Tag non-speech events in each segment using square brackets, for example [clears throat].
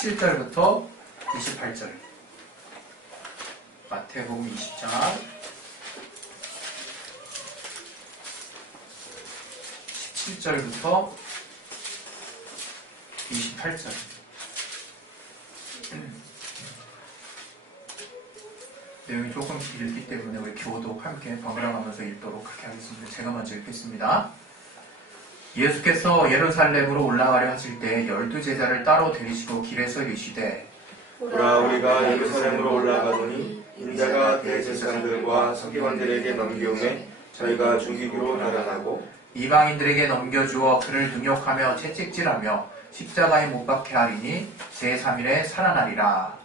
17절부터 28절. 마태복음 20장 17절부터 28절. 내용이 조금 길기 때문에 우리 교독 함께 번갈아가면서 읽도록 하겠습니다. 제가 먼저 읽겠습니다. 예수께서 예루살렘으로 올라가려 하실 때 열두 제자를 따로 데리시고 길에서 이르시되 보라 우리가 예루살렘으로 올라가더니 인자가 대제사장들과 서기관들에게 넘기움에 저희가 중기구로 나가나고 이방인들에게 넘겨주어 그를 능욕하며 채찍질하며 십자가에 못 박게 하리니 제3일에 살아나리라.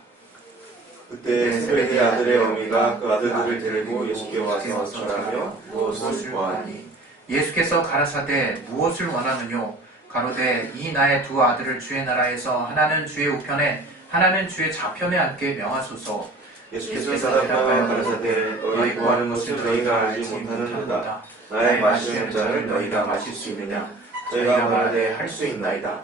그때 세베의 아들의 어미가 그 아들들을 데리고 예수께 와서 절하며 무엇을 구하니 예수께서 가라사대 무엇을 원하느뇨? 가로되 이 나의 두 아들을 주의 나라에서 하나는 주의 우편에 하나는 주의 좌편에 앉게 명하소서. 예수께서 대답하여 가라사대 너희 구하는 것을 너희가 알지 못하는도다 나의 마시는 잔을 너희가 마실 수 있느냐 저희가 말하되 할 수 있나이다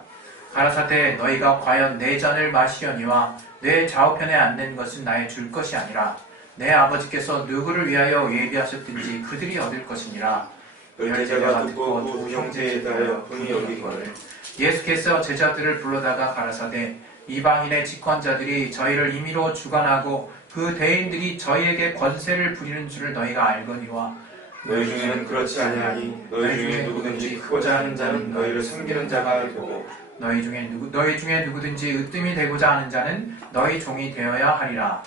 가라사대 너희가 과연 내 잔을 마시려니와 내 좌우편에 앉는 것은 나의 줄 것이 아니라 내 아버지께서 누구를 위하여 예비하셨든지 그들이 얻을 것이니라. 그 제자가 듣고 두 형제에 대하여 분이 여기거늘 예수께서 제자들을 불러다가 가라사대 이방인의 직권자들이 저희를 임의로 주관하고 그 대인들이 저희에게 권세를 부리는 줄을 너희가 알거니와 너희 중에는 그렇지 아니하니 너희 중에 누구든지 크고자 하는 자는 너희를 섬기는 자가 되고 너희 중에 누구 너희 중에 누구든지 으뜸이 되고자 하는 자는 너희 종이 되어야 하리라.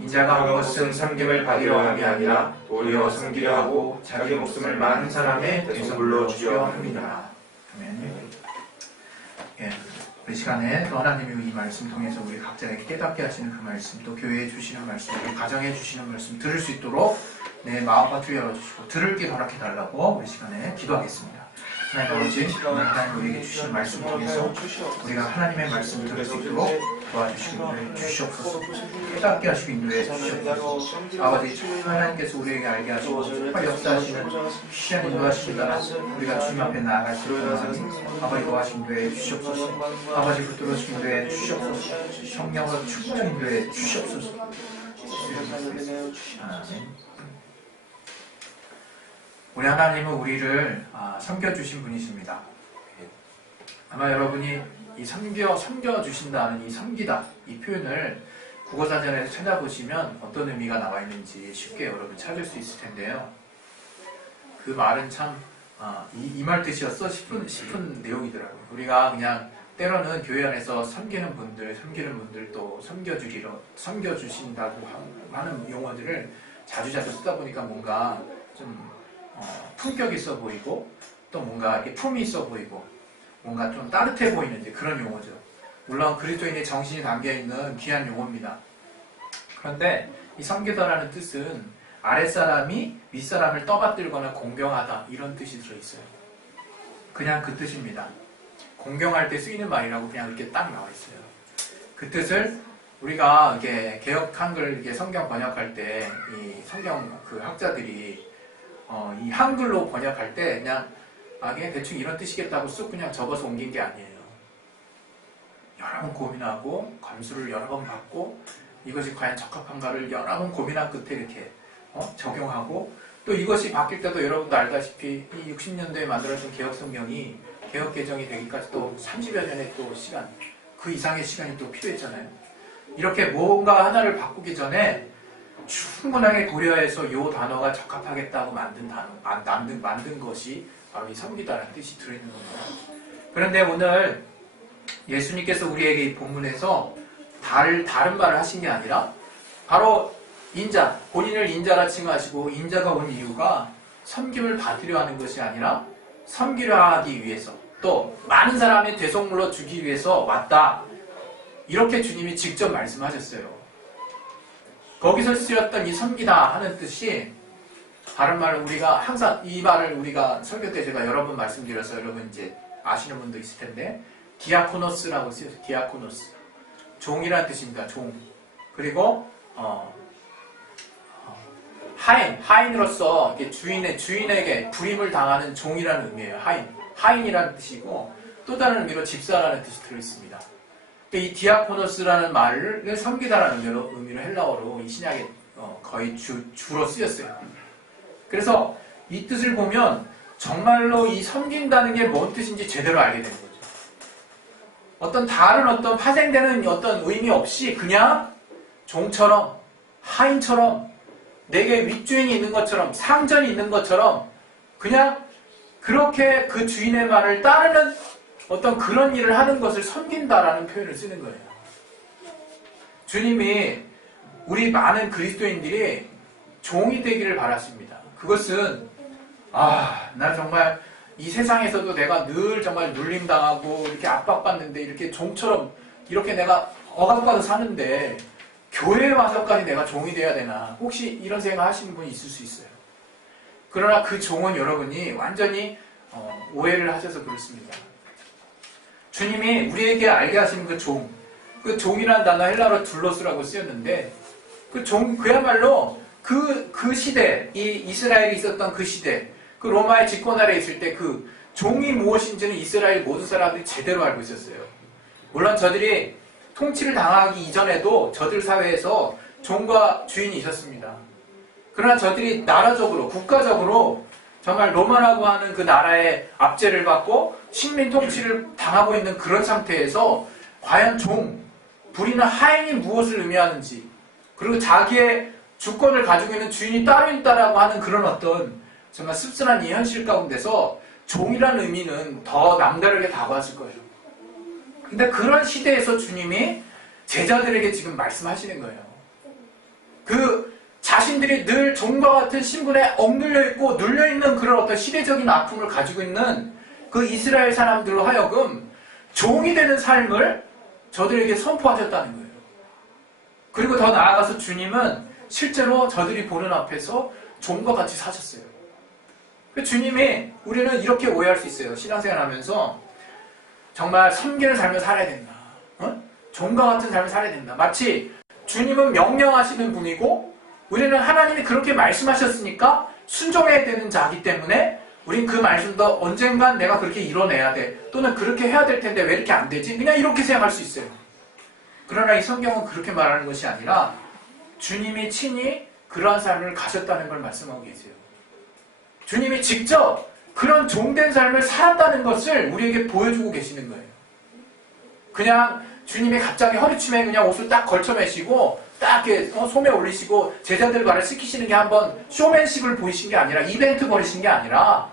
인자가 온 것은 섬김을 받으려 함이 아니라 도리어 섬기려 하고 자기 목숨을 많은 사람의 대속물로 주려 함이니라. 아멘. 예, 우리 시간에 또 하나님이 이 말씀 통해서 우리 각자에게 깨닫게 하시는 그 말씀, 또 교회에 주시는 말씀, 우리 가정에 주시는 말씀 들을 수 있도록 내 마음밭을 열어주시고 들을 길 허락해 달라고 우리 시간에 기도하겠습니다. 하나님 아버지, 오늘 하나님 우리에게 주시는 말씀 통해서 우리가 하나님의 말씀을 들을 수 있도록 도와주시고 인도해 주시옵소서. 깨닫게 하시고 인도해 주시옵소서. 아버지, 참 하나님께서 우리에게 알게 하시고 정말 역사하시는 인도하심을 따라 우리가 주님 앞에 나아갈 수 있도록 아버지 도와신 인도해 주시옵소서. 아버지 붙들어 인도해 주시옵소서. 성령으로 충분히 인도해 주시옵소서. 아멘. 우리 하나님은 우리를 아, 섬겨주신 분이십니다. 아마 여러분이 이 섬겨, 섬겨주신다는 이 섬기다, 이 표현을 국어사전에서 찾아보시면 어떤 의미가 나와 있는지 쉽게 여러분 찾을 수 있을 텐데요. 그 말은 참, 아, 이, 이말 뜻이었어? 싶은, 싶은 내용이더라고요. 우리가 그냥 때로는 교회 안에서 섬기는 분들, 섬기는 분들 또 섬겨주기로, 섬겨주신다고 하- 하는 용어들을 자주자주 쓰다 보니까 뭔가 좀 어, 품격 있어 보이고 또 뭔가 이렇게 품이 있어 보이고 뭔가 좀 따뜻해 보이는 이제 그런 용어죠. 물론 그리스도인의 정신이 담겨 있는 귀한 용어입니다. 그런데 이 섬기다라는 뜻은 아랫사람이 윗사람을 떠받들거나 공경하다 이런 뜻이 들어있어요. 그냥 그 뜻입니다. 공경할 때 쓰이는 말이라고 그냥 이렇게 딱 나와 있어요. 그 뜻을 우리가 이게 개혁 한글 이게 성경 번역할 때 이 성경 그 학자들이 어, 이 한글로 번역할 때 그냥 아 그냥 대충 이런 뜻이겠다고 쑥 그냥 적어서 옮긴 게 아니에요. 여러 번 고민하고 감수를 여러 번 받고 이것이 과연 적합한가를 여러 번 고민한 끝에 이렇게 어, 적용하고 또 이것이 바뀔 때도 여러분도 알다시피 이 60년대에 만들어진 개혁 성경이 개혁 개정이 되기까지 또 30여 년의 또 시간 그 이상의 시간이 또 필요했잖아요. 이렇게 뭔가 하나를 바꾸기 전에 충분하게 고려해서 이 단어가 적합하겠다고 만든 단어, 만- 만든, 만든 것이 바로 이 섬기다라는 뜻이 들어있는 겁니다. 그런데 오늘 예수님께서 우리에게 이 본문에서 달, 다른 말을 하신 게 아니라 바로 인자, 본인을 인자라 칭하시고 인자가 온 이유가 섬김을 받으려 하는 것이 아니라 섬기려 하기 위해서 또 많은 사람의 대속물로 주기 위해서 왔다. 이렇게 주님이 직접 말씀하셨어요. 거기서 쓰였던 이 섬기다 하는 뜻이 다른 말을 우리가 항상 이 말을 우리가 설교 때 제가 여러 번 말씀드려서 여러분 이제 아시는 분도 있을 텐데 디아코노스라고 쓰여요. 디아코노스. 종이라는 뜻입니다. 종. 그리고 어, 어, 하인, 하인으로서 주인의 주인에게 불임을 당하는 종이라는 의미예요. 하인. 하인이라는 뜻이고 또 다른 의미로 집사라는 뜻이 들어 있습니다. 또이 디아코노스라는 말을 섬기다라는 의미로, 의미로 헬라어로 이 신약에 어, 거의 주, 주로 쓰였어요. 그래서 이 뜻을 보면 정말로 이 섬긴다는 게 뭔 뜻인지 제대로 알게 되는 거죠. 어떤 다른 어떤 파생되는 어떤 의미 없이 그냥 종처럼 하인처럼 내게 윗주인이 있는 것처럼 상전이 있는 것처럼 그냥 그렇게 그 주인의 말을 따르는 어떤 그런 일을 하는 것을 섬긴다라는 표현을 쓰는 거예요. 주님이 우리 많은 그리스도인들이 종이 되기를 바라십니다. 그것은 아, 나 정말 이 세상에서도 내가 늘 정말 눌림당하고 이렇게 압박받는데 이렇게 종처럼 이렇게 내가 억압받아 사는데 교회에 와서까지 내가 종이 돼야 되나 혹시 이런 생각 하시는 분이 있을 수 있어요. 그러나 그 종은 여러분이 완전히 어, 오해를 하셔서 그렇습니다. 주님이 우리에게 알게 하시는 그 종, 그 종이라는 단어 헬라로 둘로스라고 쓰였는데 그 종, 그야말로 그, 그 시대, 이 이스라엘이 있었던 그 시대, 그 로마의 집권 아래 있을 때 그 종이 무엇인지는 이스라엘 모든 사람들이 제대로 알고 있었어요. 물론 저들이 통치를 당하기 이전에도 저들 사회에서 종과 주인이 있었습니다. 그러나 저들이 나라적으로, 국가적으로 정말 로마라고 하는 그 나라의 압제를 받고 식민 통치를 당하고 있는 그런 상태에서 과연 종, 불이나 하인이 무엇을 의미하는지 그리고 자기의 주권을 가지고 있는 주인이 따로 있다라고 하는 그런 어떤 정말 씁쓸한 이 현실 가운데서 종이라는 의미는 더 남다르게 다가왔을 거예요. 근데 그런 시대에서 주님이 제자들에게 지금 말씀하시는 거예요. 그 자신들이 늘 종과 같은 신분에 억눌려 있고 눌려 있는 그런 어떤 시대적인 아픔을 가지고 있는 그 이스라엘 사람들로 하여금 종이 되는 삶을 저들에게 선포하셨다는 거예요. 그리고 더 나아가서 주님은 실제로 저들이 보는 앞에서 종과 같이 사셨어요. 그 주님이 우리는 이렇게 오해할 수 있어요. 신앙생활 하면서 정말 섬기는 삶을 살아야 된다. 어? 종과 같은 삶을 살아야 된다. 마치 주님은 명령하시는 분이고 우리는 하나님이 그렇게 말씀하셨으니까 순종해야 되는 자기 때문에 우린 그 말씀도 언젠간 내가 그렇게 이뤄내야 돼. 또는 그렇게 해야 될 텐데 왜 이렇게 안 되지? 그냥 이렇게 생각할 수 있어요. 그러나 이 성경은 그렇게 말하는 것이 아니라 주님이 친히 그러한 삶을 가셨다는 걸 말씀하고 계세요. 주님이 직접 그런 종된 삶을 살았다는 것을 우리에게 보여주고 계시는 거예요. 그냥 주님이 갑자기 허리춤에 그냥 옷을 딱 걸쳐매시고 딱 이렇게 어, 소매 올리시고 제자들 말을 시키시는 게 한번 쇼맨십을 보이신 게 아니라 이벤트 벌이신 게 아니라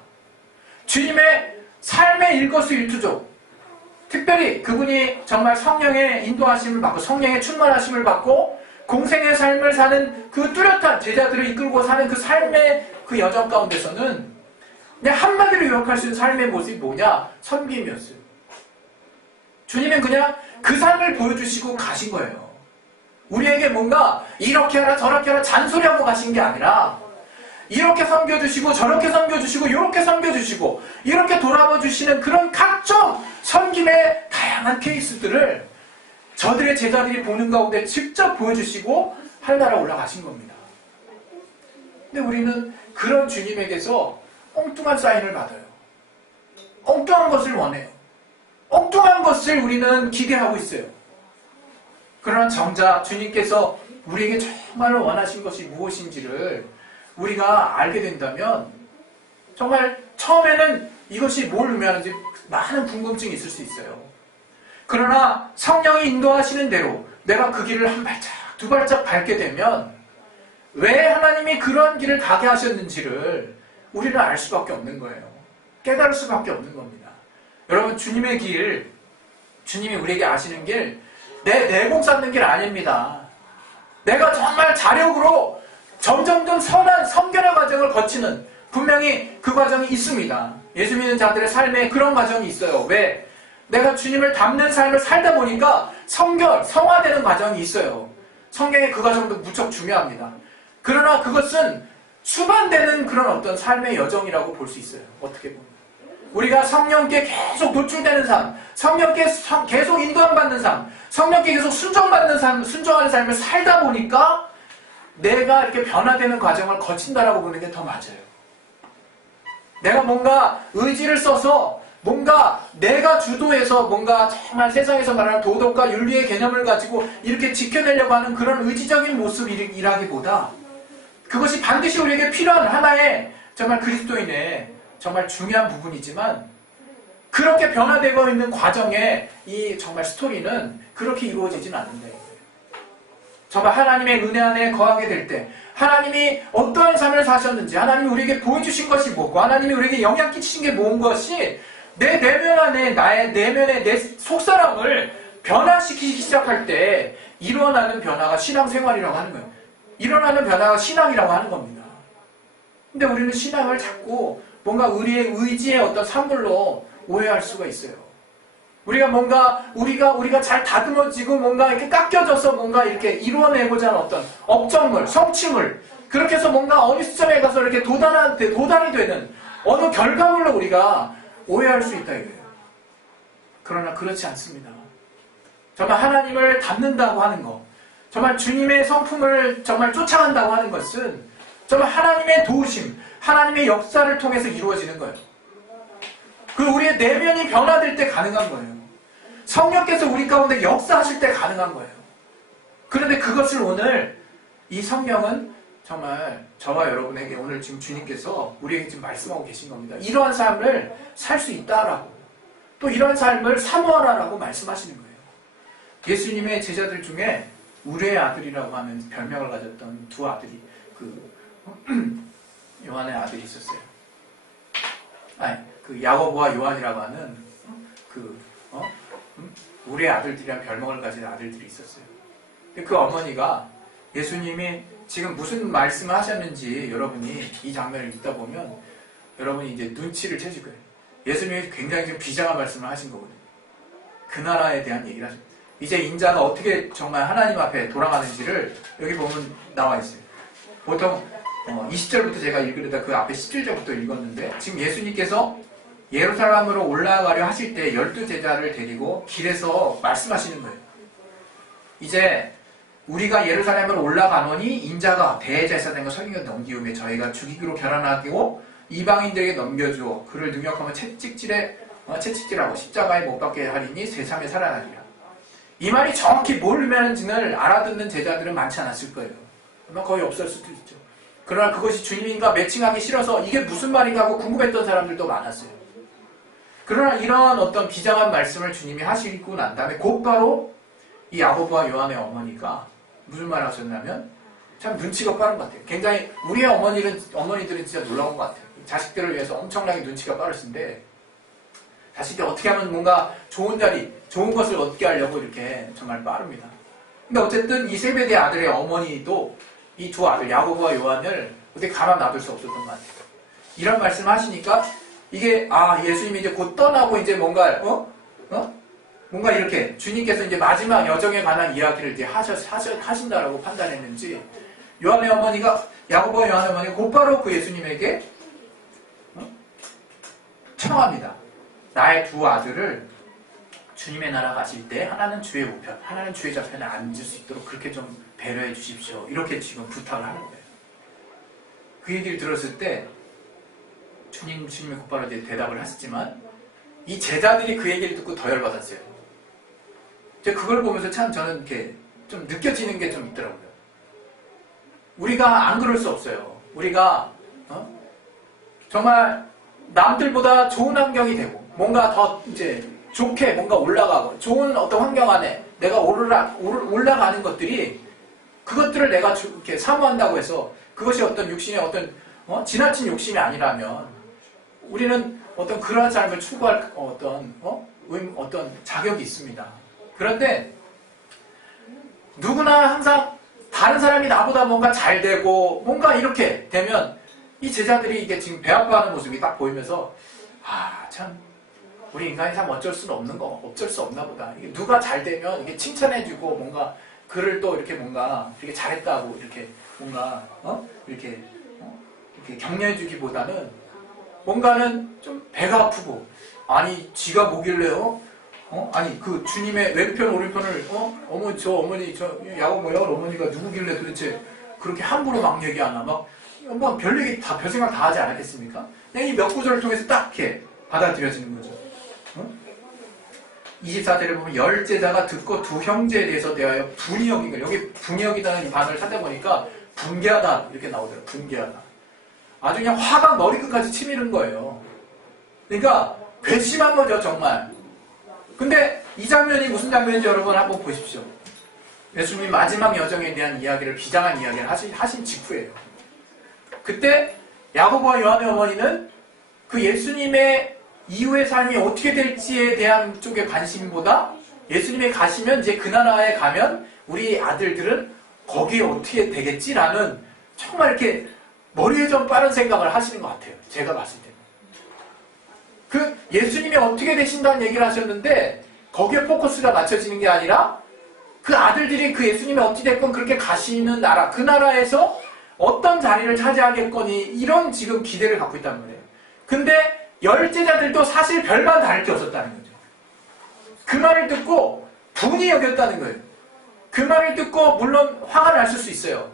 주님의 삶의 일거수일투족 특별히 그분이 정말 성령의 인도하심을 받고 성령의 충만하심을 받고 공생의 삶을 사는 그 뚜렷한 제자들을 이끌고 사는 그 삶의 그 여정 가운데서는 그냥 한마디로 요약할 수 있는 삶의 모습이 뭐냐? 섬김이었어요. 주님은 그냥 그 삶을 보여주시고 가신 거예요. 우리에게 뭔가 이렇게 하라 저렇게 하라 잔소리하고 가신 게 아니라 이렇게 섬겨주시고 저렇게 섬겨주시고 이렇게 섬겨주시고 이렇게 돌아봐 주시는 그런 각종 섬김의 다양한 케이스들을 저들의 제자들이 보는 가운데 직접 보여주시고 하늘나라 올라가신 겁니다. 근데 우리는 그런 주님에게서 엉뚱한 사인을 받아요. 엉뚱한 것을 원해요. 엉뚱한 것을 우리는 기대하고 있어요. 그러나 정작 주님께서 우리에게 정말로 원하신 것이 무엇인지를 우리가 알게 된다면 정말 처음에는 이것이 뭘 의미하는지 많은 궁금증이 있을 수 있어요. 그러나 성령이 인도하시는 대로 내가 그 길을 한 발짝, 두 발짝 밟게 되면 왜 하나님이 그런 길을 가게 하셨는지를 우리는 알 수밖에 없는 거예요. 깨달을 수밖에 없는 겁니다. 여러분, 주님의 길, 주님이 우리에게 아시는 길, 내 내공 쌓는 길 아닙니다. 내가 정말 자력으로 점점점 선한 성결의 과정을 거치는 분명히 그 과정이 있습니다. 예수 믿는 자들의 삶에 그런 과정이 있어요. 왜? 내가 주님을 닮는 삶을 살다 보니까 성결, 성화되는 과정이 있어요. 성경의 그 과정도 무척 중요합니다. 그러나 그것은 수반되는 그런 어떤 삶의 여정이라고 볼 수 있어요. 어떻게 보면. 우리가 성령께 계속 노출되는 삶, 성령께 성- 계속 인도함받는 삶, 성령께 계속 순종받는 삶, 순종하는 삶을 살다 보니까 내가 이렇게 변화되는 과정을 거친다라고 보는 게 더 맞아요. 내가 뭔가 의지를 써서 뭔가 내가 주도해서 뭔가 정말 세상에서 말하는 도덕과 윤리의 개념을 가지고 이렇게 지켜내려고 하는 그런 의지적인 모습이라기보다 그것이 반드시 우리에게 필요한 하나의 정말 그리스도인의 정말 중요한 부분이지만 그렇게 변화되고 있는 과정에 이 정말 스토리는 그렇게 이루어지진 않는데 정말 하나님의 은혜 안에 거하게 될 때 하나님이 어떠한 삶을 사셨는지 하나님이 우리에게 보여주신 것이 뭐고 하나님이 우리에게 영향 끼치신 게 뭔 것이 내 내면 안에 나의 내면의 내 속사람을 변화시키기 시작할 때 일어나는 변화가 신앙생활이라고 하는 거예요. 일어나는 변화가 신앙이라고 하는 겁니다. 근데 우리는 신앙을 자꾸 뭔가 우리의 의지의 어떤 산물로 오해할 수가 있어요. 우리가 뭔가 우리가 우리가 잘 다듬어지고 뭔가 이렇게 깎여져서 뭔가 이렇게 이루어내고자 하는 어떤 업적물, 성취물 그렇게 해서 뭔가 어느 시점에 가서 이렇게 도달한 도달이 되는 어느 결과물로 우리가 오해할 수 있다 이거예요. 그러나 그렇지 않습니다. 정말 하나님을 닮는다고 하는 것, 정말 주님의 성품을 정말 쫓아간다고 하는 것은 정말 하나님의 도우심, 하나님의 역사를 통해서 이루어지는 거예요. 그 우리의 내면이 변화될 때 가능한 거예요. 성령께서 우리 가운데 역사하실 때 가능한 거예요. 그런데 그것을 오늘 이 성경은 정말 저와 여러분에게 오늘 지금 주님께서 우리에게 지금 말씀하고 계신 겁니다. 이러한 삶을 살 수 있다라고 또 이러한 삶을 사모하라라고 말씀하시는 거예요. 예수님의 제자들 중에 우레의 아들이라고 하는 별명을 가졌던 두 아들이 그 [clears throat] 요한의 아들이 있었어요. 아니 그 야고보와 요한이라고 하는 그 어? 음? 우리의 아들들이란 별명을 가진 아들들이 있었어요. 그 어머니가 예수님이 지금 무슨 말씀을 하셨는지 여러분이 이 장면을 읽다 보면 여러분이 이제 눈치를 채실 거예요. 예수님이 굉장히 좀 비장한 말씀을 하신 거거든요. 그 나라에 대한 얘기를 하십니다. 이제 인자가 어떻게 정말 하나님 앞에 돌아가는지를 여기 보면 나와 있어요. 보통 20절부터 제가 읽으려다 그 앞에 17절부터 읽었는데 지금 예수님께서 예루살렘으로 올라가려 하실 때 열두 제자를 데리고 길에서 말씀하시는 거예요. 이제 우리가 예루살렘으로 올라가노니 인자가 대제사장과 서기관 넘기우에 저희가 죽이기로 결단하고 이방인들에게 넘겨주어 그를 능력하면 채찍질에 어, 채찍질하고 십자가에 못 박게 하리니 세참에 살아나리라. 이 말이 정확히 뭘 의미하는지를 알아듣는 제자들은 많지 않았을 거예요. 아마 거의 없을 수도 있죠. 그러나 그것이 주님인가 매칭하기 싫어서 이게 무슨 말인가 하고 궁금했던 사람들도 많았어요. 그러나 이러한 어떤 비장한 말씀을 주님이 하시고 난 다음에 곧바로 이 야고보와 요한의 어머니가 무슨 말을 하셨냐면 참 눈치가 빠른 것 같아요. 굉장히 우리의 어머니는 어머니들은 진짜 놀라운 것 같아요. 자식들을 위해서 엄청나게 눈치가 빠르신데 자식이 어떻게 하면 뭔가 좋은 자리, 좋은 것을 얻게 하려고 이렇게 정말 빠릅니다. 근데 어쨌든 이 세베대 아들의 어머니도 이 두 아들 야고보와 요한을 어떻게 가만 놔둘 수 없었던 것 같아요. 이런 말씀 하시니까 이게 아 예수님이 이제 곧 떠나고 이제 뭔가 어? 어? 뭔가 이렇게 주님께서 이제 마지막 여정에 관한 이야기를 이제 하셔, 하셔, 하신다라고 판단했는지 요한의 어머니가 야고보와 요한의 어머니가 곧바로 그 예수님에게 어? 청합니다. 나의 두 아들을 주님의 나라 가실 때 하나는 주의 우편, 하나는 주의 좌편에 앉을 수 있도록 그렇게 좀 배려해 주십시오. 이렇게 지금 부탁을 하는 거예요. 그 얘기를 들었을 때 주님, 주님이 곧바로 이제 대답을 하셨지만 이 제자들이 그 얘기를 듣고 더 열받았어요. 그걸 보면서 참 저는 이렇게 좀 느껴지는 게 좀 있더라고요. 우리가 안 그럴 수 없어요. 우리가 어? 정말 남들보다 좋은 환경이 되고 뭔가 더 이제 좋게 뭔가 올라가고 좋은 어떤 환경 안에 내가 오르라, 올라가는 것들이 그것들을 내가 이렇게 사모한다고 해서 그것이 어떤 육신의 어떤 어? 지나친 욕심이 아니라면 우리는 어떤 그러한 삶을 추구할 어떤 어? 어떤 자격이 있습니다. 그런데 누구나 항상 다른 사람이 나보다 뭔가 잘 되고 뭔가 이렇게 되면 이 제자들이 이게 지금 배 아파하는 모습이 딱 보이면서 아 참 우리 인간이 참 어쩔 수는 없는 거 어쩔 수 없나 보다 이게 누가 잘 되면 이게 칭찬해주고 뭔가 그를 또 이렇게 뭔가 이렇게 잘했다고 이렇게 뭔가 어 이렇게 어? 이렇게 격려해주기보다는 뭔가는 좀 배가 아프고 아니 지가 뭐길래요? 어? 아니 그 주님의 왼편 오른편을 어? 어머니 저 어머니 저 모양 어머니가 누구길래 도대체 그렇게 함부로 막 얘기하나 막뭐별 얘기 다 별 생각 다 하지 않았겠습니까? 그냥 이 몇 구절을 통해서 딱 이렇게 받아들여지는 거죠. 24절에 보면 열 제자가 듣고 두 형제에 대해서 대하여 분이 여긴 거예요. 여기 분이 여기다는 이 단어를 찾아보니까 분개하다 이렇게 나오더라고요. 분개하다. 아주 그냥 화가 머리끝까지 치미는 거예요. 그러니까 괘씸한 거죠 정말. 근데 이 장면이 무슨 장면인지 여러분 한번 보십시오. 예수님이 마지막 여정에 대한 이야기를 비장한 이야기를 하신, 하신 직후예요. 그때 야고보와 요한의 어머니는 그 예수님의 이후의 삶이 어떻게 될지에 대한 쪽에 관심보다 예수님이 가시면 이제 그 나라에 가면 우리 아들들은 거기에 어떻게 되겠지라는 정말 이렇게 머리에 좀 빠른 생각을 하시는 것 같아요. 제가 봤을 때는. 그 예수님이 어떻게 되신다는 얘기를 하셨는데 거기에 포커스가 맞춰지는 게 아니라 그 아들들이 그 예수님이 어찌 됐건 그렇게 가시는 나라 그 나라에서 어떤 자리를 차지하겠거니 이런 지금 기대를 갖고 있다는 거예요. 근데 열 제자들도 사실 별반 다를 게 없었다는 거죠. 그 말을 듣고 분이 여겼다는 거예요. 그 말을 듣고 물론 화가 났을 수 있어요.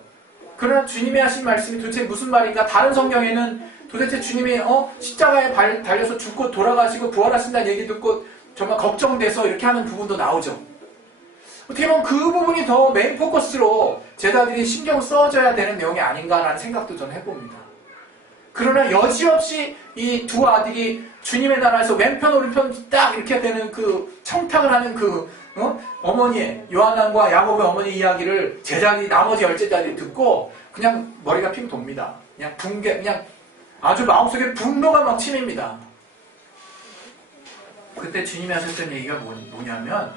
그러나 주님이 하신 말씀이 도대체 무슨 말인가? 다른 성경에는 도대체 주님이 어 십자가에 발- 달려서 죽고 돌아가시고 부활하신다는 얘기 듣고 정말 걱정돼서 이렇게 하는 부분도 나오죠. 어떻게 보면 그 부분이 더 메인 포커스로 제자들이 신경 써줘야 되는 내용이 아닌가라는 생각도 저는 해봅니다. 그러나 여지없이 이 두 아들이 주님의 나라에서 왼편 오른편 딱 이렇게 되는 그 청탁을 하는 그 어? 머니의 요한과 야곱의 어머니 이야기를 제자들이 나머지 열제자들이 듣고 그냥 머리가 핑 돕니다. 그냥 붕괴 그냥 아주 마음속에 분노가 막 치밉니다. 그때 주님이 하셨던 얘기가 뭐- 뭐냐면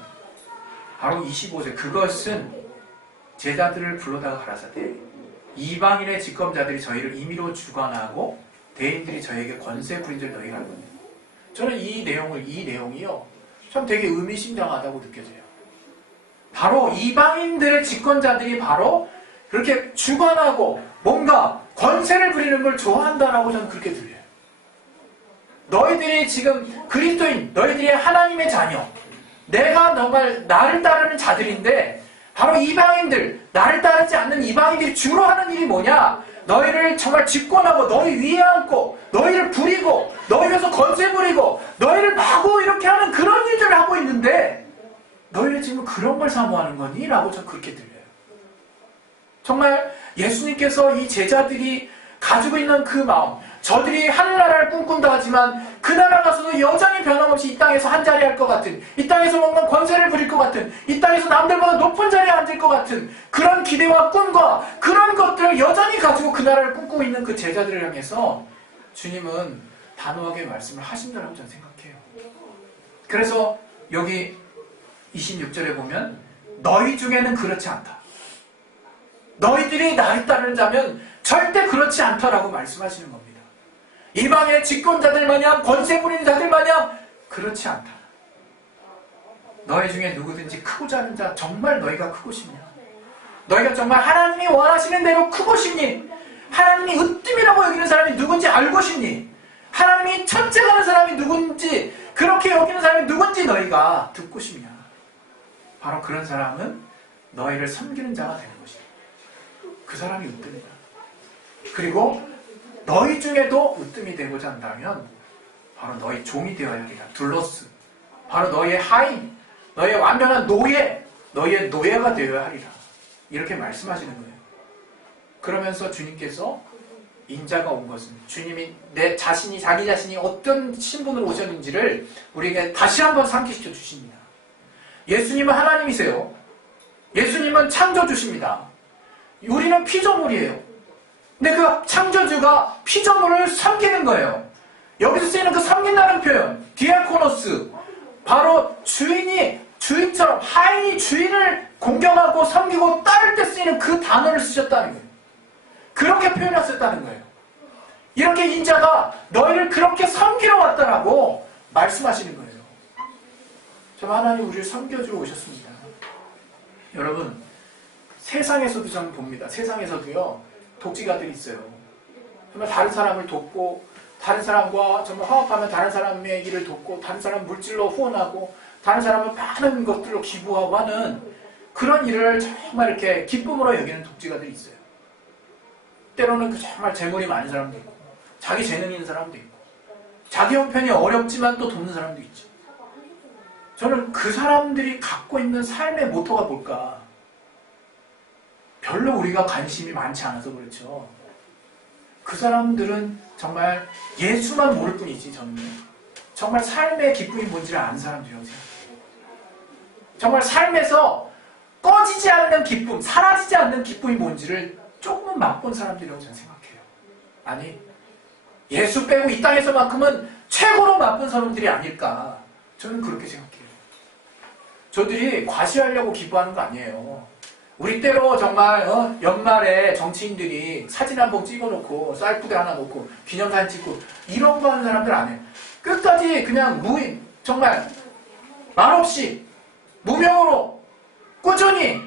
바로 25절 그것은 제자들을 불러다가 가라사대 이방인의 직검자들이 저희를 임의로 주관하고 대인들이 저에게 권세 부린 줄 너희가 알거든요. 저는 이 내용을 이 내용이요 참 되게 의미심장하다고 느껴져요. 바로 이방인들의 집권자들이 바로 그렇게 주관하고 뭔가 권세를 부리는 걸 좋아한다라고 저는 그렇게 들려요. 너희들이 지금 그리스도인, 너희들이 하나님의 자녀, 내가 정말 나를 따르는 자들인데 바로 이방인들, 나를 따르지 않는 이방인들이 주로 하는 일이 뭐냐? 너희를 정말 집권하고 너희 위에 앉고 너희를 부리고 너희에서 권세 부리고 너희를 마구 이렇게 하는 그런 일들을 하고 있는데 너희는 지금 그런 걸 사모하는 거니? 라고 저는 그렇게 들려요. 정말 예수님께서 이 제자들이 가지고 있는 그 마음, 저들이 하늘나라를 꿈꾼다 하지만 그 나라 가서도 여전히 변함없이 이 땅에서 한 자리 할 것 같은, 이 땅에서 뭔가 권세를 부릴 것 같은, 이 땅에서 남들보다 높은 자리에 앉을 것 같은 그런 기대와 꿈과 그런 것들을 여전히 가지고 그 나라를 꿈꾸고 있는 그 제자들을 향해서 주님은 단호하게 말씀을 하신다고 저는 생각해요. 그래서 여기 26절에 보면 너희 중에는 그렇지 않다. 너희들이 나를 따르는 자면 절대 그렇지 않다라고 말씀하시는 겁니다. 이방의 집권자들 마냥 권세 부리는 자들 마냥 그렇지 않다. 너희 중에 누구든지 크고자 하는 자 정말 너희가 크고 싶냐? 너희가 정말 하나님이 원하시는 대로 크고 싶니? 하나님이 으뜸이라고 여기는 사람이 누군지 알고 싶니? 하나님이 첫째가 하는 사람이 누군지 그렇게 여기는 사람이 누군지 너희가 듣고 싶냐? 바로 그런 사람은 너희를 섬기는 자가 되는 것이다. 그 사람이 으뜸이다. 그리고 너희 중에도 으뜸이 되고자 한다면 바로 너희 종이 되어야 하리라. 둘러스. 바로 너희의 하인, 너희의 완전한 노예, 너희의 노예가 되어야 하리라. 이렇게 말씀하시는 거예요. 그러면서 주님께서 인자가 온 것은 주님이 내 자신이 자기 자신이 어떤 신분으로 오셨는지를 우리에게 다시 한번 상기시켜 주십니다. 예수님은 하나님이세요. 예수님은 창조주십니다. 우리는 피조물이에요. 근데 그 창조주가 피조물을 섬기는 거예요. 여기서 쓰이는 그 섬긴다는 표현, 디아코노스. 바로 주인이 주인처럼 하인이 주인을 공경하고 섬기고 따를 때 쓰이는 그 단어를 쓰셨다는 거예요. 그렇게 표현하셨다는 거예요. 이렇게 인자가 너희를 그렇게 섬기러 왔다라고 말씀하시는 거예요. 저 하나님 우리를 섬겨주러 오셨습니다. 여러분, 세상에서도 저는 봅니다. 세상에서도요, 독지가들이 있어요. 정말 다른 사람을 돕고, 다른 사람과 정말 화합하면 다른 사람의 일을 돕고, 다른 사람 물질로 후원하고, 다른 사람은 많은 것들로 기부하고 하는 그런 일을 정말 이렇게 기쁨으로 여기는 독지가들이 있어요. 때로는 그 정말 재물이 많은 사람도 있고, 자기 재능 있는 사람도 있고, 자기 형편이 어렵지만 또 돕는 사람도 있죠. 저는 그 사람들이 갖고 있는 삶의 모토가 뭘까? 별로 우리가 관심이 많지 않아서 그렇죠. 그 사람들은 정말 예수만 모를 뿐이지, 저는. 정말 삶의 기쁨이 뭔지를 아는 사람들이라고 생각해요. 정말 삶에서 꺼지지 않는 기쁨, 사라지지 않는 기쁨이 뭔지를 조금은 맛본 사람들이라고 저는 생각해요. 아니, 예수 빼고 이 땅에서만큼은 최고로 맛본 사람들이 아닐까. 저는 그렇게 생각해요. 저들이 과시하려고 기부하는 거 아니에요. 우리 때로 정말 어? 연말에 정치인들이 사진 한 번 찍어놓고 쌀푸대 하나 놓고 기념사진 찍고 이런 거 하는 사람들 안 해요. 끝까지 그냥 무인 정말 말없이 무명으로 꾸준히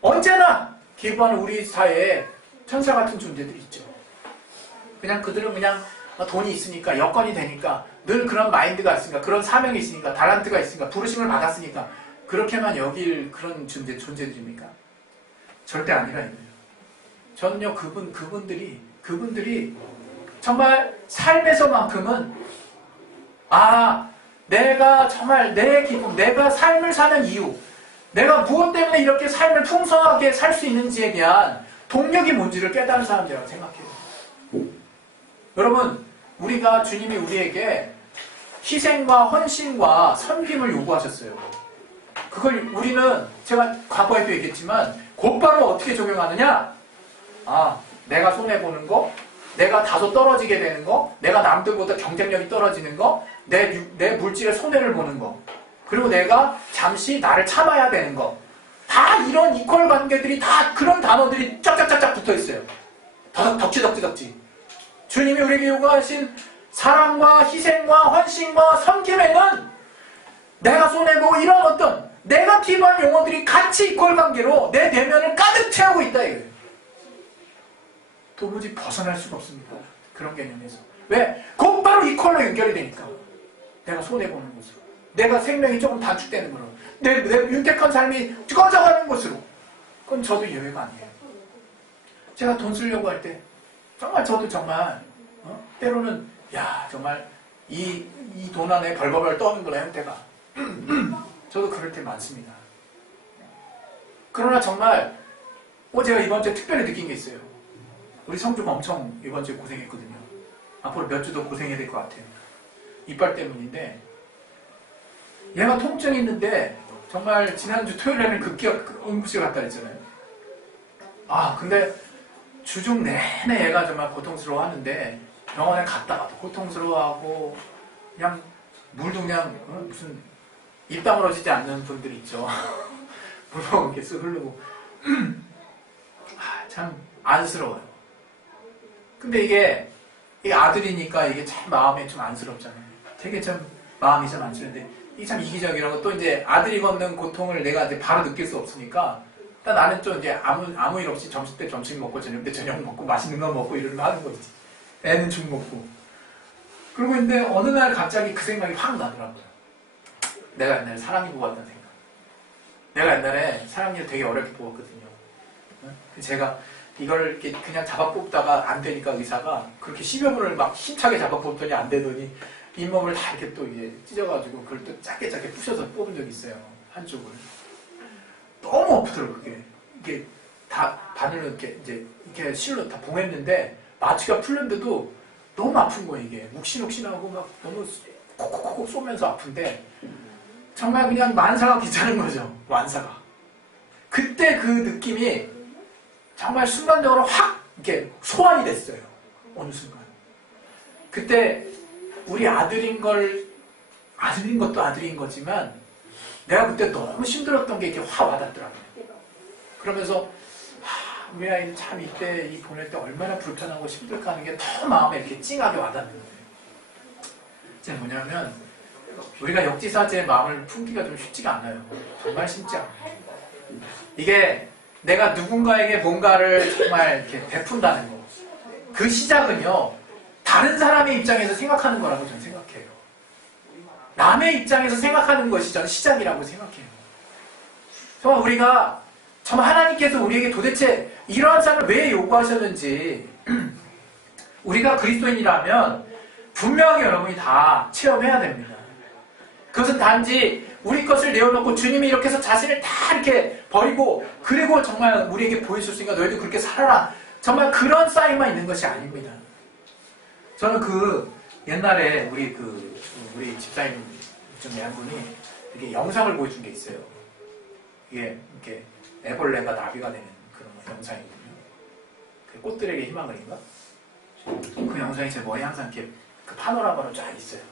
언제나 기부하는 우리 사회에 천사 같은 존재들이 있죠. 그냥 그들은 그냥 어, 돈이 있으니까 여건이 되니까 늘 그런 마인드가 있으니까 그런 사명이 있으니까 달란트가 있으니까 부르심을 받았으니까 그렇게만 여길 그런 존재, 존재들입니까? 절대 아니라 이거예요. 저는요 그분 그분들이 그분들이 정말 삶에서만큼은 아 내가 정말 내 기쁨, 내가 삶을 사는 이유, 내가 무엇 때문에 이렇게 삶을 풍성하게 살 수 있는지에 대한 동력이 뭔지를 깨달은 사람들이라고 생각해요. 여러분, 우리가 주님이 우리에게 희생과 헌신과 섬김을 요구하셨어요. 그걸 우리는 제가 과거에도 얘기했지만 곧바로 어떻게 적용하느냐? 아, 내가 손해보는 거, 내가 다소 떨어지게 되는 거, 내가 남들보다 경쟁력이 떨어지는 거, 내, 유- 내 물질의 손해를 보는 거, 그리고 내가 잠시 나를 참아야 되는 거. 다 이런 이퀄 관계들이 다 그런 단어들이 쫙쫙쫙쫙 붙어 있어요. 덕, 덕지, 덕지, 덕지. 주님이 우리에게 요구하신 사랑과 희생과 헌신과 섬김에는 내가 손해보고 이런 어떤 네거티브한 용어들이 같이 이퀄 관계로 내 대면을 가득 채우고 있다 이거예요. 도무지 벗어날 수가 없습니다. 그런 개념에서. 왜? 곧바로 이퀄로 연결이 되니까. 내가 손해보는 곳으로. 내가 생명이 조금 단축되는 거로. 내, 내 윤택한 삶이 꺼져가는 곳으로. 그건 저도 예외가 아니에요. 제가 돈 쓰려고 할 때, 정말 저도 정말, 어? 때로는, 야, 정말, 이, 이 돈 안에 벌벌벌 떠는구나, 형태가. [clears throat] 저도 그럴 때 많습니다. 그러나 정말, 어, 제가 이번 주에 특별히 느낀 게 있어요. 우리 성주가 엄청 이번 주에 고생했거든요. 앞으로 몇 주 더 고생해야 될 것 같아요. 이빨 때문인데, 얘가 통증이 있는데, 정말 지난주 토요일에는 급기야 응급실 갔다 했잖아요. 아, 근데 주중 내내 얘가 정말 고통스러워 하는데, 병원에 갔다가도 고통스러워하고, 그냥 물도 그냥 어, 무슨 입 다물어지지 않는 분들 있죠. [laughs] 물만 이렇게 쓱 흐르고. [clears throat] 아, 참 안쓰러워요. 근데 이게, 이게 아들이니까 이게 참 마음이 좀 안쓰럽잖아요. 되게 참 마음이 좀 안쓰러운데 이게 참 이기적이라고 또 이제 아들이 걷는 고통을 내가 이제 바로 느낄 수 없으니까 일단 나는 좀 이제 아무 아무 일 없이 점심 때 점심 먹고 저녁 때 저녁 먹고 맛있는 거 먹고 이러면 하는 거지. 애는 죽 먹고. 그리고 근데 어느 날 갑자기 그 생각이 확 나더라고요. 내가 옛날에 사랑니 뽑았다는 생각. 내가 옛날에 사랑니를 되게 어렵게 뽑았거든요. 응? 제가 이걸 이렇게 그냥 잡아 뽑다가 안 되니까 의사가 그렇게 10여 분을 막 힘차게 잡아 뽑더니 안 되더니 잇몸을 다 이렇게 또 이제 찢어가지고 그걸 또 짧게 짧게 부셔서 뽑은 적이 있어요. 한쪽을. 너무 아프더라고요, 그게. 이게 다 바늘로 이렇게 이제 이렇게 실로 다 봉했는데 마취가 풀렸는데도 너무 아픈 거예요, 이게. 묵신묵신하고 막 너무 콕콕콕 쏘면서 아픈데 정말 그냥 만사가 귀찮은 거죠, 완사가. 그때 그 느낌이 정말 순간적으로 확 이렇게 소환이 됐어요. 어느 순간. 그때 우리 아들인 걸 아들인 것도 아들인 거지만 내가 그때 너무 힘들었던 게 이렇게 확 와닿더라고요. 그러면서 하, 우리 아이는 참 이때 이 보낼 때 얼마나 불편하고 힘들까 하는 게 더 마음에 이렇게 찡하게 와닿는 거예요. 이제 뭐냐면 우리가 역지사지의 마음을 품기가 좀 쉽지가 않아요. 정말 쉽지 않아요. 이게 내가 누군가에게 뭔가를 정말 이렇게 베푼다는 거. 그 시작은요, 다른 사람의 입장에서 생각하는 거라고 저는 생각해요. 남의 입장에서 생각하는 것이 저는 시작이라고 생각해요. 정말 우리가, 정말 하나님께서 우리에게 도대체 이러한 삶을 왜 요구하셨는지, [clears throat] 우리가 그리스도인이라면 분명히 여러분이 다 체험해야 됩니다. 그것은 단지 우리 것을 내어놓고 주님이 이렇게 해서 자신을 다 이렇게 버리고 그리고 정말 우리에게 보여줬으니까 너희도 그렇게 살아라. 정말 그런 사인만 있는 것이 아닙니다. 저는 그 옛날에 우리 그 우리 집사님 중에 한 분이 이렇게 영상을 보여준 게 있어요. 이게 이렇게 애벌레가 나비가 되는 그런 영상이거든요. 그 꽃들에게 희망을인가? 그 영상이 제 머리에 항상 이렇게 그 파노라마로 쫙 있어요.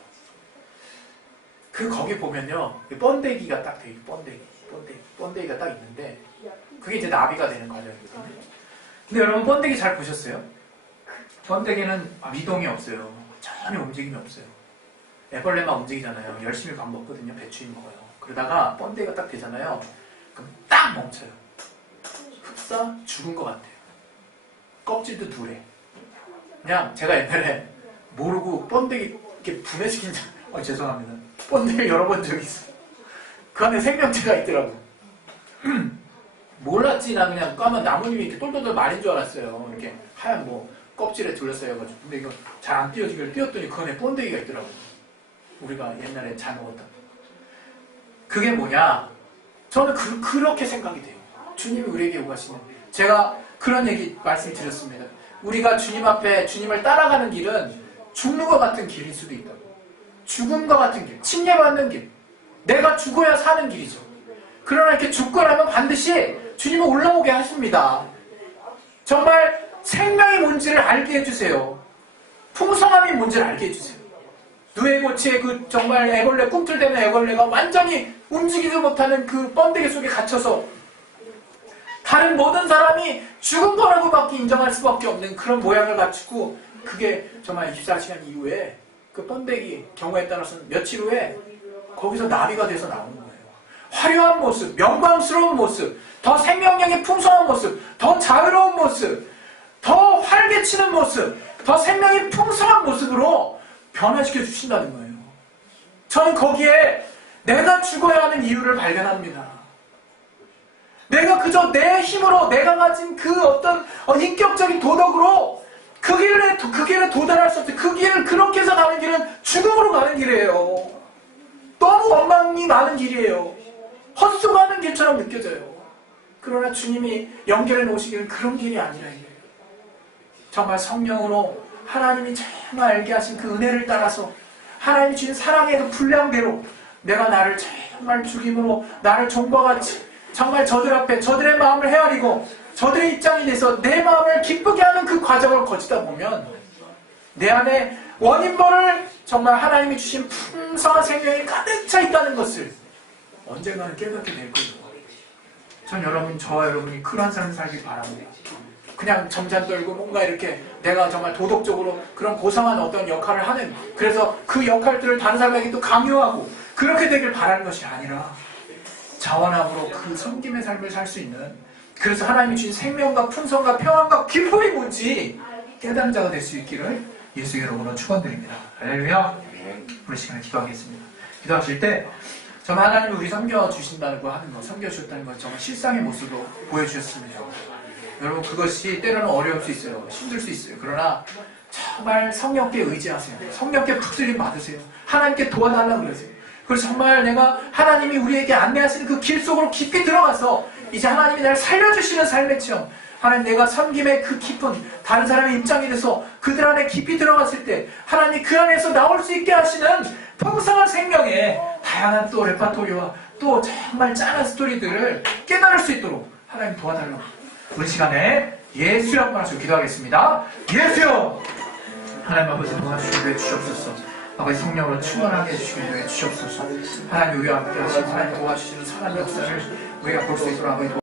그 거기 보면요, 이 번데기가 딱 돼, 있 번데기, 번데기, 번데기가 딱 있는데 그게 이제 나비가 되는 과정이거든요. 근데 여러분 번데기 잘 보셨어요? 번데기는 미동이 없어요. 전혀 움직임이 없어요. 애벌레만 움직이잖아요. 열심히 밥 먹거든요. 배추잎 먹어요. 그러다가 번데기가 딱 되잖아요. 그럼 딱 멈춰요. 흡사 죽은 것 같아요. 껍질도 두래. 그냥 제가 옛날에 모르고 번데기 이렇게 분해시킨 적, 어, 죄송합니다. 번데기 [laughs] 열어본 적이 있어요. 그 안에 생명체가 있더라고. [clears throat] 몰랐지. 나 그냥 까만 나뭇잎이 이렇게 똘똘똘 말인 줄 알았어요. 이렇게 하얀 뭐 껍질에 둘러싸여가지고. 근데 이거 잘 안 띄어지길래 띄었더니 그 안에 번데기가 있더라고. 우리가 옛날에 잘 먹었던. 그게 뭐냐? 저는 그, 그렇게 생각이 돼요. 주님이 우리에게 요구하시는. 제가 그런 얘기 말씀드렸습니다. 우리가 주님 앞에 주님을 따라가는 길은 죽는 것 같은 길일 수도 있다. 죽음과 같은 길, 침례받는 길. 내가 죽어야 사는 길이죠. 그러나 이렇게 죽고 나면 반드시 주님은 올라오게 하십니다. 정말 생명이 뭔지를 알게 해주세요. 풍성함이 뭔지를 알게 해주세요. 누에고치의 그 정말 애벌레 꿈틀대는 애벌레가 완전히 움직이지 못하는 그 번데기 속에 갇혀서 다른 모든 사람이 죽은 거라고밖에 인정할 수밖에 없는 그런 모양을 갖추고 그게 정말 24시간 이후에 그 번데기 경우에 따라서는 며칠 후에 거기서 나비가 돼서 나오는 거예요. 화려한 모습, 명광스러운 모습, 더 생명력이 풍성한 모습, 더 자유로운 모습, 더 활개치는 모습, 더 생명이 풍성한 모습으로 변화시켜 주신다는 거예요. 저는 거기에 내가 죽어야 하는 이유를 발견합니다. 내가 그저 내 힘으로 내가 가진 그 어떤 어, 인격적인 도덕으로 그 길에 그 길에 도달할 수 없어요. 그 길을 그렇게 해서 가는 길은 죽음으로 가는 길이에요. 너무 원망이 많은 길이에요. 헛수고하는 길처럼 느껴져요. 그러나 주님이 연결해 놓으시기는 그런 길이 아니라 이거예요. 정말 성령으로 하나님이 정말 알게 하신 그 은혜를 따라서 하나님이 주신 사랑의 그 분량대로 내가 나를 정말 죽임으로 나를 종과 같이 정말 저들 앞에 저들의 마음을 헤아리고 저들의 입장이 돼서 내 마음을 기쁘게 하는 그 과정을 거치다 보면 내 안에 원인벌을 정말 하나님이 주신 풍성한 생명이 가득 차 있다는 것을 언젠가는 깨닫게 될 거예요. 전 여러분, 저와 여러분이 그러한 삶을 살길 바랍니다. 그냥 점잔 떨고 뭔가 이렇게 내가 정말 도덕적으로 그런 고상한 어떤 역할을 하는 그래서 그 역할들을 다른 사람에게 또 강요하고 그렇게 되길 바라는 것이 아니라 자원함으로 그 섬김의 삶을 살 수 있는 그래서 하나님이 주신 생명과 풍성과 평안과 기쁨이 뭔지 깨닫는 자가 될 수 있기를 예수 여러분으로 축원드립니다. 할렐루야. 우리 시간에 기도하겠습니다. 기도하실 때 정말 하나님이 우리 섬겨주신다는 거 하는 거, 섬겨주셨다는 걸 정말 실상의 모습으로 보여주셨습니다. 여러분 그것이 때로는 어려울 수 있어요. 힘들 수 있어요. 그러나 정말 성령께 의지하세요. 성령께 붙들림 받으세요. 하나님께 도와달라고 그러세요. 그래서 정말 내가 하나님이 우리에게 안내하시는 그 길 속으로 깊이 들어가서 이제 하나님이 나를 살려주시는 삶의 체험 하나님 내가 섬김의 그 깊은 다른 사람의 입장이 돼서 그들 안에 깊이 들어갔을 때 하나님 그 안에서 나올 수 있게 하시는 풍성한 생명의 다양한 또 레파토리와 또 정말 짠한 스토리들을 깨달을 수 있도록 하나님 도와달라고. 우리 시간에 예수여 한번 하시고 기도하겠습니다. 예수여 하나님 아버지 도와주시고 주시옵소서. 아버지 성령으로 충만하게 해주시고 해 주시옵소서. 하나님 우리와 함께 하시고 하나님 도와주시는 사랑의 역사를 우리가 볼수 있도록 아버지